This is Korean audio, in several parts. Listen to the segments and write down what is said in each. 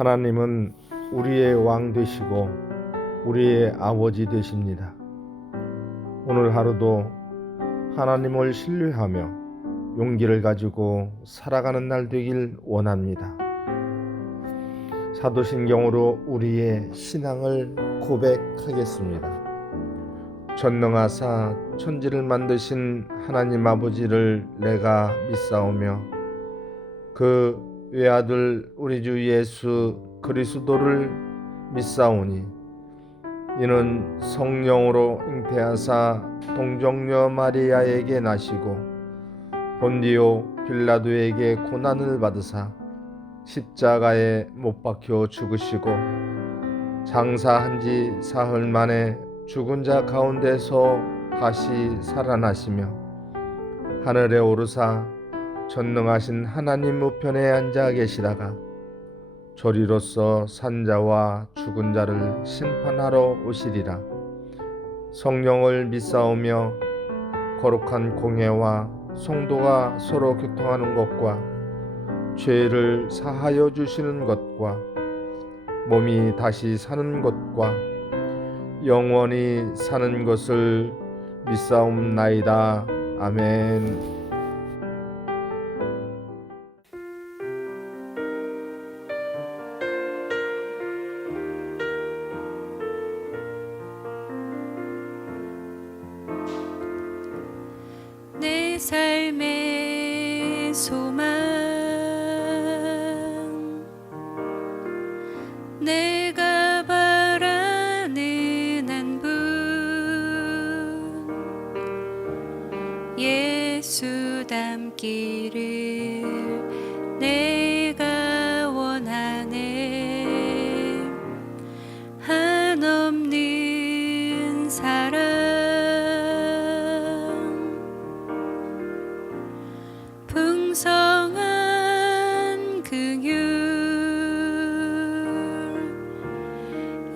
하나님은 우리의 왕 되시고 우리의 아버지 되십니다. 오늘 하루도 하나님을 신뢰하며 용기를 가지고 살아가는 날 되길 원합니다. 사도신경으로 우리의 신앙을 고백하겠습니다. 전능하사 천지를 만드신 하나님 아버지를 내가 믿사오며 그 외아들 우리 주 예수 그리스도를 믿사오니 이는 성령으로 잉태하사 동정녀 마리아에게 나시고 본디오 빌라도에게 고난을 받으사 십자가에 못 박혀 죽으시고 장사한 지 사흘 만에 죽은 자 가운데서 다시 살아나시며 하늘에 오르사 전능하신 하나님 우편에 앉아 계시다가 조리로서 산자와 죽은 자를 심판하러 오시리라. 성령을 믿사오며 거룩한 공회와 성도가 서로 교통하는 것과 죄를 사하여 주시는 것과 몸이 다시 사는 것과 영원히 사는 것을 믿사옵나이다. 아멘. 내 삶의 소망, 내가 바라는 한 분, 예수 닮기를 내가 원하네. 한없는 사랑, 풍성한 긍휼,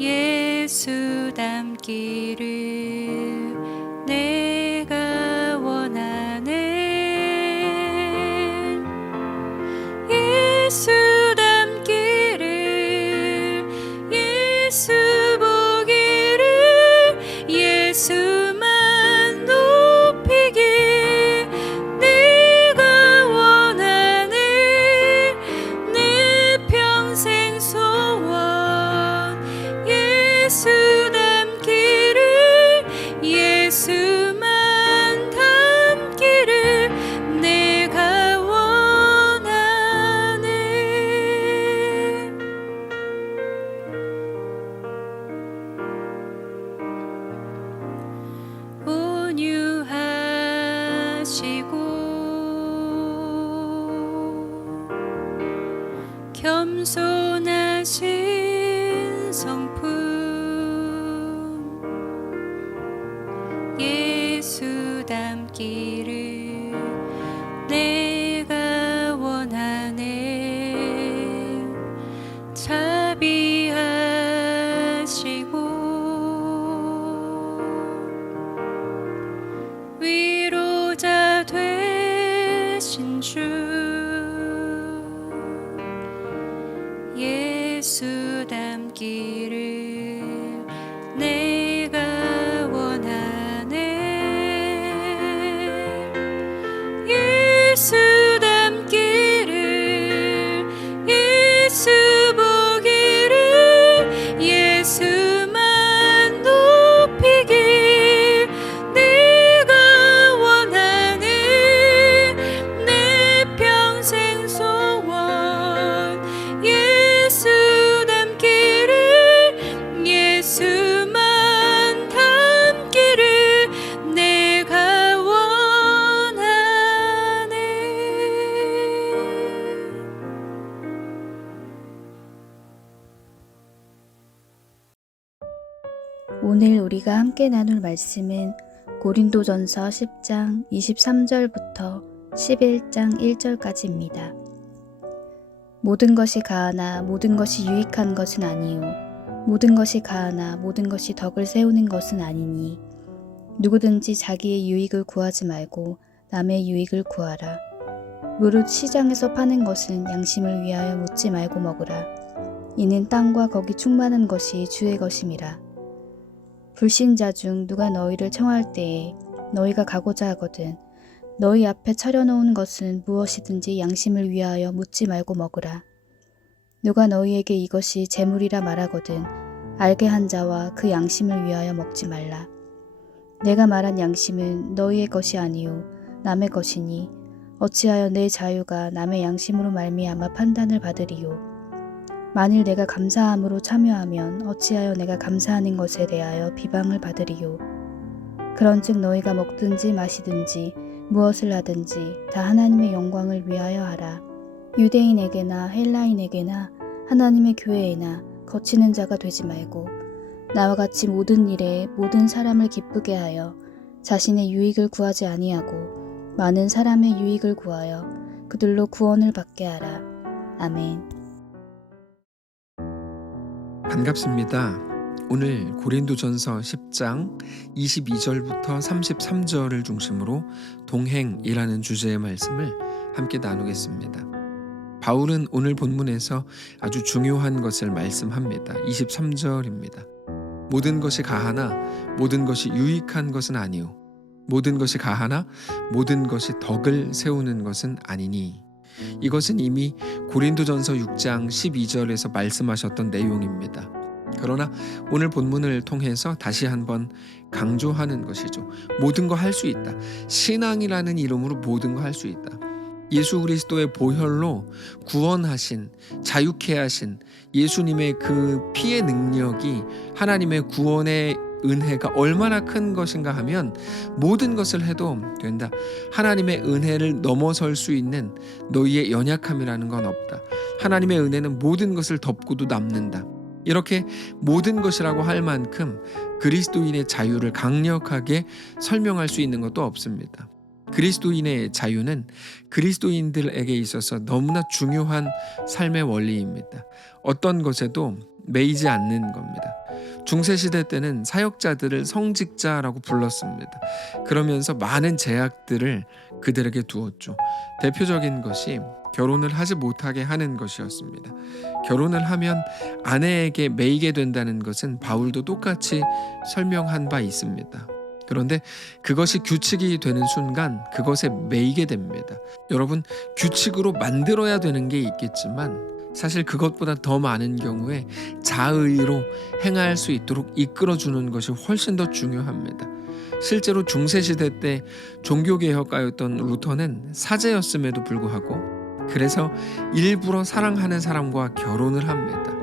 예수 닮기를 내가 원하네. 예수 닮기를, 예수 보기를, 예수만 높이길 내가 원하네. 내 평생 소원, 예수 닮기를, 예수만 닮기를 내가 원하네. 온유하시고 겸손하신 성품, 예수 닮기를 내가 원하네. 자비하시고 위로자 되신 주, 예수 닮기를 내가 원하네. 예수 닮기를, 예수 보기를, 예수만 높이길 내가 원하네. 내 평생 소원, 예수 닮기를, 예수만 닮기를 내가 원하네. 오늘 우리가 함께 나눌 말씀은 고린도전서 10장 23절부터 11장 1절까지입니다. 모든 것이 가하나 모든 것이 유익한 것은 아니요 모든 것이 가하나 모든 것이 덕을 세우는 것은 아니니 누구든지 자기의 유익을 구하지 말고 남의 유익을 구하라. 무릇 시장에서 파는 것은 양심을 위하여 묻지 말고 먹으라. 이는 땅과 거기 충만한 것이 주의 것임이라. 불신자 중 누가 너희를 청할 때에 너희가 가고자 하거든 너희 앞에 차려놓은 것은 무엇이든지 양심을 위하여 묻지 말고 먹으라. 누가 너희에게 이것이 재물이라 말하거든 알게 한 자와 그 양심을 위하여 먹지 말라. 내가 말한 양심은 너희의 것이 아니요 남의 것이니 어찌하여 내 자유가 남의 양심으로 말미암아 판단을 받으리요. 만일 내가 감사함으로 참여하면 어찌하여 내가 감사하는 것에 대하여 비방을 받으리요. 그런즉 너희가 먹든지 마시든지 무엇을 하든지 다 하나님의 영광을 위하여 하라. 유대인에게나 헬라인에게나 하나님의 교회에나 거치는 자가 되지 말고 나와 같이 모든 일에 모든 사람을 기쁘게 하여 자신의 유익을 구하지 아니하고 많은 사람의 유익을 구하여 그들로 구원을 받게 하라. 아멘. 반갑습니다. 오늘 고린도전서 10장 22절부터 33절을 중심으로 동행이라는 주제의 말씀을 함께 나누겠습니다. 바울은 오늘 본문에서 아주 중요한 것을 말씀합니다. 23절입니다. 모든 것이 가하나 모든 것이 유익한 것은 아니요 모든 것이 가하나 모든 것이 덕을 세우는 것은 아니니. 이것은 이미 고린도전서 6장 12절에서 말씀하셨던 내용입니다. 그러나 오늘 본문을 통해서 다시 한번 강조하는 것이죠. 모든 거 할 수 있다. 신앙이라는 이름으로 모든 거 할 수 있다. 예수 그리스도의 보혈로 구원하신, 자유케 하신 예수님의 그 피의 능력이 하나님의 구원의 은혜가 얼마나 큰 것인가 하면 모든 것을 해도 된다. 하나님의 은혜를 넘어설 수 있는 너희의 연약함이라는 건 없다. 하나님의 은혜는 모든 것을 덮고도 남는다. 이렇게 모든 것이라고 할 만큼 그리스도인의 자유를 강력하게 설명할 수 있는 것도 없습니다. 그리스도인의 자유는 그리스도인들에게 있어서 너무나 중요한 삶의 원리입니다. 어떤 것에도 매이지 않는 겁니다. 중세시대 때는 사역자들을 성직자라고 불렀습니다. 그러면서 많은 제약들을 그들에게 두었죠. 대표적인 것이 결혼을 하지 못하게 하는 것이었습니다. 결혼을 하면 아내에게 매이게 된다는 것은 바울도 똑같이 설명한 바 있습니다. 그런데 그것이 규칙이 되는 순간 그것에 매이게 됩니다. 여러분, 규칙으로 만들어야 되는 게 있겠지만 사실 그것보다 더 많은 경우에 자의로 행할 수 있도록 이끌어주는 것이 훨씬 더 중요합니다. 실제로 중세시대 때 종교개혁가였던 루터는 사제였음에도 불구하고 그래서 일부러 사랑하는 사람과 결혼을 합니다.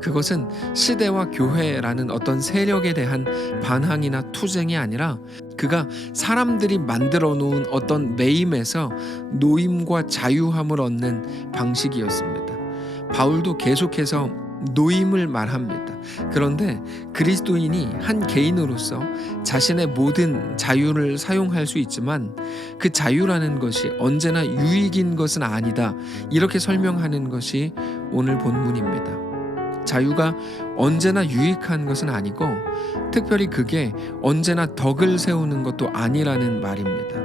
그것은 시대와 교회라는 어떤 세력에 대한 반항이나 투쟁이 아니라 그가 사람들이 만들어 놓은 어떤 매임에서 노임과 자유함을 얻는 방식이었습니다. 바울도 계속해서 노임을 말합니다. 그런데 그리스도인이 한 개인으로서 자신의 모든 자유를 사용할 수 있지만 그 자유라는 것이 언제나 유익인 것은 아니다. 이렇게 설명하는 것이 오늘 본문입니다. 자유가 언제나 유익한 것은 아니고 특별히 그게 언제나 덕을 세우는 것도 아니라는 말입니다.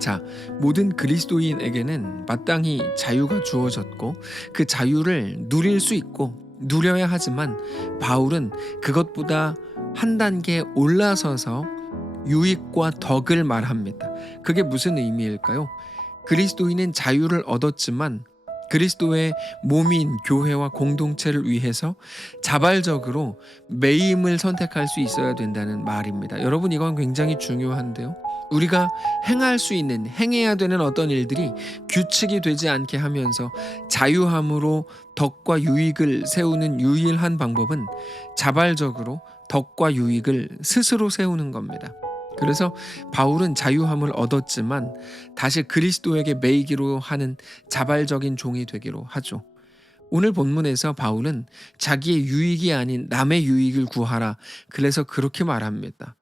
자, 모든 그리스도인에게는 마땅히 자유가 주어졌고 그 자유를 누릴 수 있고 누려야 하지만 바울은 그것보다 한 단계 올라서서 유익과 덕을 말합니다. 그게 무슨 의미일까요? 그리스도인은 자유를 얻었지만 그리스도의 몸인 교회와 공동체를 위해서 자발적으로 매임을 선택할 수 있어야 된다는 말입니다. 여러분, 이건 굉장히 중요한데요. 우리가 행할 수 있는, 행해야 되는 어떤 일들이 규칙이 되지 않게 하면서 자유함으로 덕과 유익을 세우는 유일한 방법은 자발적으로 덕과 유익을 스스로 세우는 겁니다. 그래서 바울은 자유함을 얻었지만 다시 그리스도에게 매이기로 하는 자발적인 종이 되기로 하죠. 오늘 본문에서 바울은 자기의 유익이 아닌 남의 유익을 구하라. 그래서 그렇게 말합니다.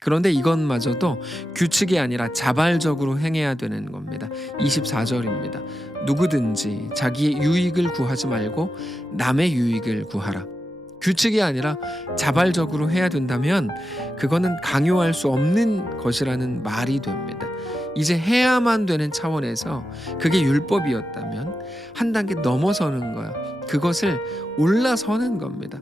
그런데 이것마저도 규칙이 아니라 자발적으로 행해야 되는 겁니다. 24절입니다. 누구든지 자기의 유익을 구하지 말고 남의 유익을 구하라. 규칙이 아니라 자발적으로 해야 된다면 그거는 강요할 수 없는 것이라는 말이 됩니다. 이제 해야만 되는 차원에서 그게 율법이었다면 한 단계 넘어서는 거야. 그것을 올라서는 겁니다.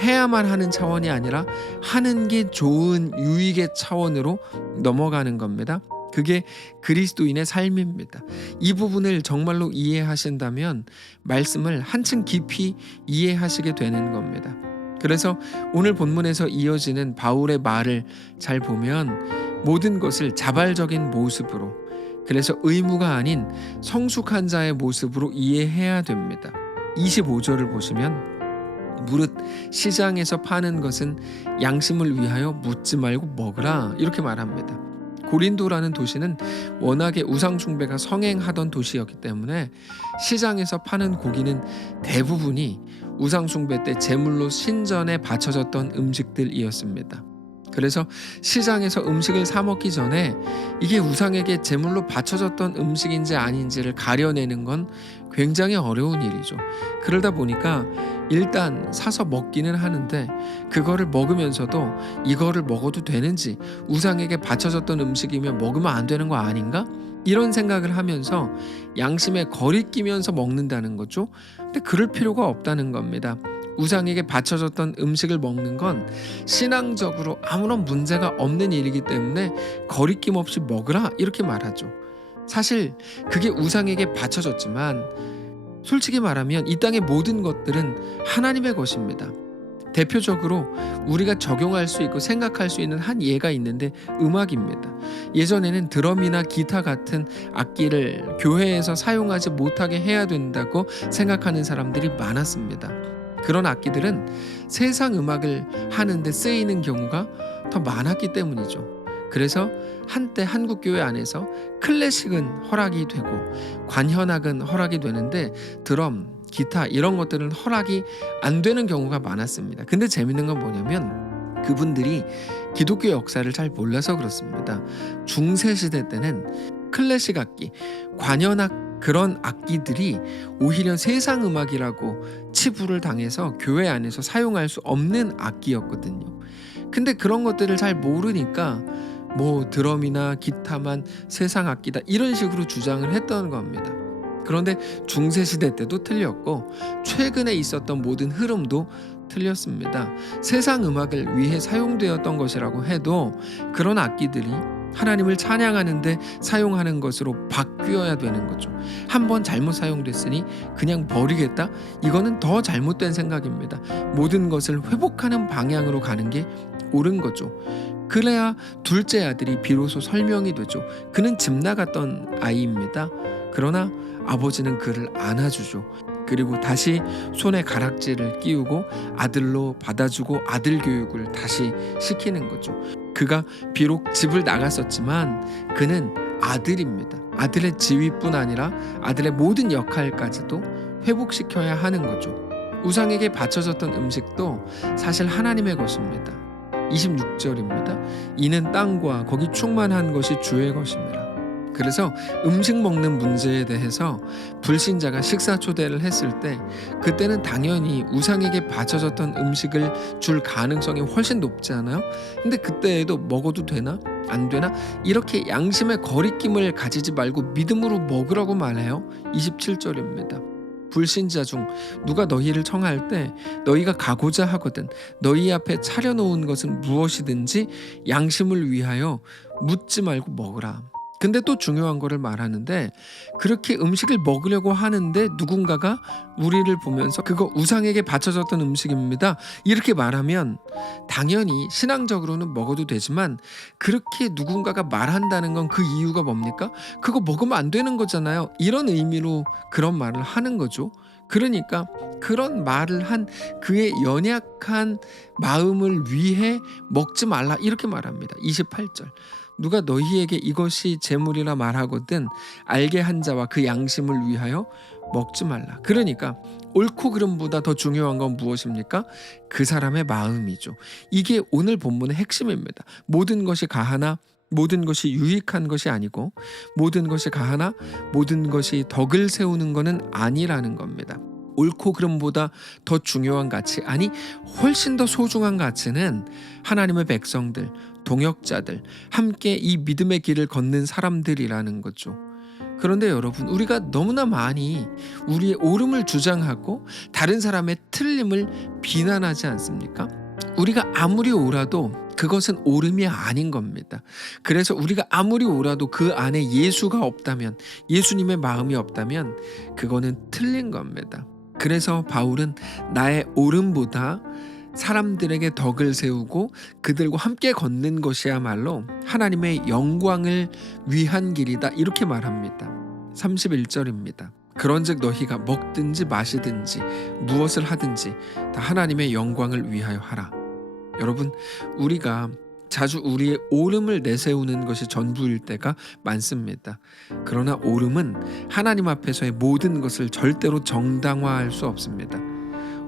해야만 하는 차원이 아니라 하는 게 좋은 유익의 차원으로 넘어가는 겁니다. 그게 그리스도인의 삶입니다. 이 부분을 정말로 이해하신다면 말씀을 한층 깊이 이해하시게 되는 겁니다. 그래서 오늘 본문에서 이어지는 바울의 말을 잘 보면 모든 것을 자발적인 모습으로, 그래서 의무가 아닌 성숙한 자의 모습으로 이해해야 됩니다. 25절을 보시면 무릇 시장에서 파는 것은 양심을 위하여 묻지 말고 먹으라 이렇게 말합니다. 고린도라는 도시는 워낙에 우상 숭배가 성행하던 도시였기 때문에 시장에서 파는 고기는 대부분이 우상 숭배 때 제물로 신전에 바쳐졌던 음식들이었습니다. 그래서 시장에서 음식을 사 먹기 전에 이게 우상에게 제물로 바쳐졌던 음식인지 아닌지를 가려내는 건 굉장히 어려운 일이죠. 그러다 보니까 일단 사서 먹기는 하는데 그거를 먹으면서도 이거를 먹어도 되는지, 우상에게 바쳐졌던 음식이면 먹으면 안 되는 거 아닌가? 이런 생각을 하면서 양심에 거리끼면서 먹는다는 거죠. 근데 그럴 필요가 없다는 겁니다. 우상에게 바쳐졌던 음식을 먹는 건 신앙적으로 아무런 문제가 없는 일이기 때문에 거리낌 없이 먹으라 이렇게 말하죠. 사실 그게 우상에게 바쳐졌지만 솔직히 말하면 이 땅의 모든 것들은 하나님의 것입니다. 대표적으로 우리가 적용할 수 있고 생각할 수 있는 한 예가 있는데 음악입니다. 예전에는 드럼이나 기타 같은 악기를 교회에서 사용하지 못하게 해야 된다고 생각하는 사람들이 많았습니다. 그런 악기들은 세상 음악을 하는데 쓰이는 경우가 더 많았기 때문이죠. 그래서 한때 한국교회 안에서 클래식은 허락이 되고 관현악은 허락이 되는데 드럼, 기타 이런 것들은 허락이 안 되는 경우가 많았습니다. 근데 재밌는 건 뭐냐면 그분들이 기독교 역사를 잘 몰라서 그렇습니다. 중세시대 때는 클래식 악기, 관현악 그런 악기들이 오히려 세상 음악이라고 치부를 당해서 교회 안에서 사용할 수 없는 악기였거든요. 근데 그런 것들을 잘 모르니까 뭐 드럼이나 기타만 세상 악기다 이런 식으로 주장을 했던 겁니다. 그런데 중세시대 때도 틀렸고 최근에 있었던 모든 흐름도 틀렸습니다. 세상 음악을 위해 사용되었던 것이라고 해도 그런 악기들이 하나님을 찬양하는데 사용하는 것으로 바뀌어야 되는 거죠. 한번 잘못 사용됐으니 그냥 버리겠다? 이거는 더 잘못된 생각입니다. 모든 것을 회복하는 방향으로 가는 게 옳은 거죠. 그래야 둘째 아들이 비로소 설명이 되죠. 그는 집 나갔던 아이입니다. 그러나 아버지는 그를 안아주죠. 그리고 다시 손에 가락지를 끼우고 아들로 받아주고 아들 교육을 다시 시키는 거죠. 그가 비록 집을 나갔었지만 그는 아들입니다. 아들의 지위뿐 아니라 아들의 모든 역할까지도 회복시켜야 하는 거죠. 우상에게 바쳐졌던 음식도 사실 하나님의 것입니다. 26절입니다. 이는 땅과 거기 충만한 것이 주의 것입니다. 그래서 음식 먹는 문제에 대해서 불신자가 식사 초대를 했을 때 그때는 당연히 우상에게 바쳐졌던 음식을 줄 가능성이 훨씬 높지 않아요? 근데 그때에도 먹어도 되나? 안 되나? 이렇게 양심의 거리낌을 가지지 말고 믿음으로 먹으라고 말해요. 27절입니다. 불신자 중 누가 너희를 청할 때 너희가 가고자 하거든 너희 앞에 차려놓은 것은 무엇이든지 양심을 위하여 묻지 말고 먹으라. 근데 또 중요한 거를 말하는데 그렇게 음식을 먹으려고 하는데 누군가가 우리를 보면서 그거 우상에게 바쳐졌던 음식입니다 이렇게 말하면 당연히 신앙적으로는 먹어도 되지만 그렇게 누군가가 말한다는 건 그 이유가 뭡니까? 그거 먹으면 안 되는 거잖아요. 이런 의미로 그런 말을 하는 거죠. 그러니까 그런 말을 한 그의 연약한 마음을 위해 먹지 말라 이렇게 말합니다. 28절 누가 너희에게 이것이 재물이라 말하거든 알게 한 자와 그 양심을 위하여 먹지 말라. 그러니까 옳고 그름보다 더 중요한 건 무엇입니까? 그 사람의 마음이죠. 이게 오늘 본문의 핵심입니다. 모든 것이 가하나 모든 것이 유익한 것이 아니고 모든 것이 가하나 모든 것이 덕을 세우는 것은 아니라는 겁니다. 옳고 그름보다 더 중요한 가치, 아니 훨씬 더 소중한 가치는 하나님의 백성들, 동역자들, 함께 이 믿음의 길을 걷는 사람들이라는 거죠. 그런데 여러분, 우리가 너무나 많이 우리의 옳음을 주장하고 다른 사람의 틀림을 비난하지 않습니까? 우리가 아무리 옳아도 그것은 옳음이 아닌 겁니다. 그래서 우리가 아무리 옳아도 그 안에 예수가 없다면, 예수님의 마음이 없다면 그거는 틀린 겁니다. 그래서 바울은 나의 옳음보다 사람들에게 덕을 세우고 그들과 함께 걷는 것이야말로 하나님의 영광을 위한 길이다, 이렇게 말합니다. 31절입니다. 그런즉 너희가 먹든지 마시든지 무엇을 하든지 다 하나님의 영광을 위하여 하라. 여러분, 우리가 자주 우리의 옳음을 내세우는 것이 전부일 때가 많습니다. 그러나 옳음은 하나님 앞에서의 모든 것을 절대로 정당화할 수 없습니다.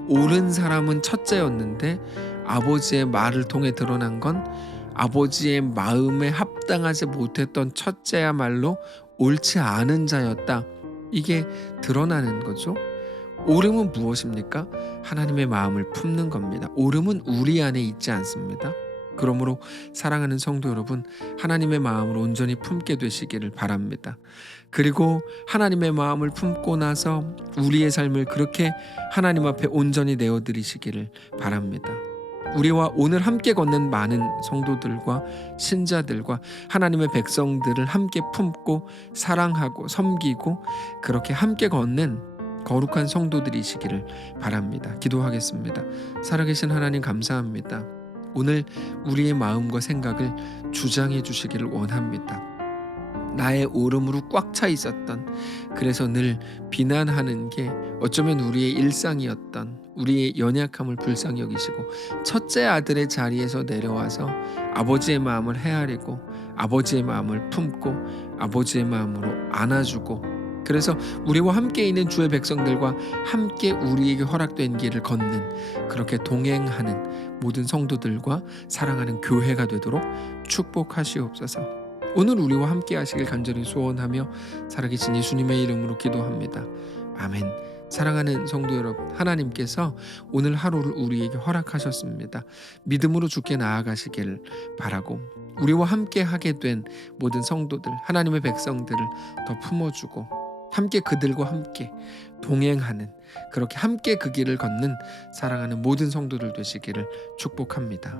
옳은 사람은 첫째였는데 아버지의 말을 통해 드러난 건 아버지의 마음에 합당하지 못했던 첫째야말로 옳지 않은 자였다, 이게 드러나는 거죠. 옳음은 무엇입니까? 하나님의 마음을 품는 겁니다. 옳음은 우리 안에 있지 않습니다. 그러므로 사랑하는 성도 여러분, 하나님의 마음을 온전히 품게 되시기를 바랍니다. 그리고 하나님의 마음을 품고 나서 우리의 삶을 그렇게 하나님 앞에 온전히 내어드리시기를 바랍니다. 우리와 오늘 함께 걷는 많은 성도들과 신자들과 하나님의 백성들을 함께 품고 사랑하고 섬기고 그렇게 함께 걷는 거룩한 성도들이시기를 바랍니다. 기도하겠습니다. 살아계신 하나님, 감사합니다. 오늘 우리의 마음과 생각을 주장해 주시기를 원합니다. 나의 옳음으로 꽉 차 있었던, 그래서 늘 비난하는 게 어쩌면 우리의 일상이었던, 우리의 연약함을 불쌍히 여기시고 첫째 아들의 자리에서 내려와서 아버지의 마음을 헤아리고 아버지의 마음을 품고 아버지의 마음으로 안아주고, 그래서 우리와 함께 있는 주의 백성들과 함께 우리에게 허락된 길을 걷는, 그렇게 동행하는 모든 성도들과 사랑하는 교회가 되도록 축복하시옵소서. 오늘 우리와 함께 하시길 간절히 소원하며 살아계신 예수님의 이름으로 기도합니다. 아멘. 사랑하는 성도 여러분, 하나님께서 오늘 하루를 우리에게 허락하셨습니다. 믿음으로 주께 나아가시기를 바라고, 우리와 함께 하게 된 모든 성도들, 하나님의 백성들을 더 품어주고 함께 그들과 함께 동행하는, 그렇게 함께 그 길을 걷는 사랑하는 모든 성도들 되시기를 축복합니다.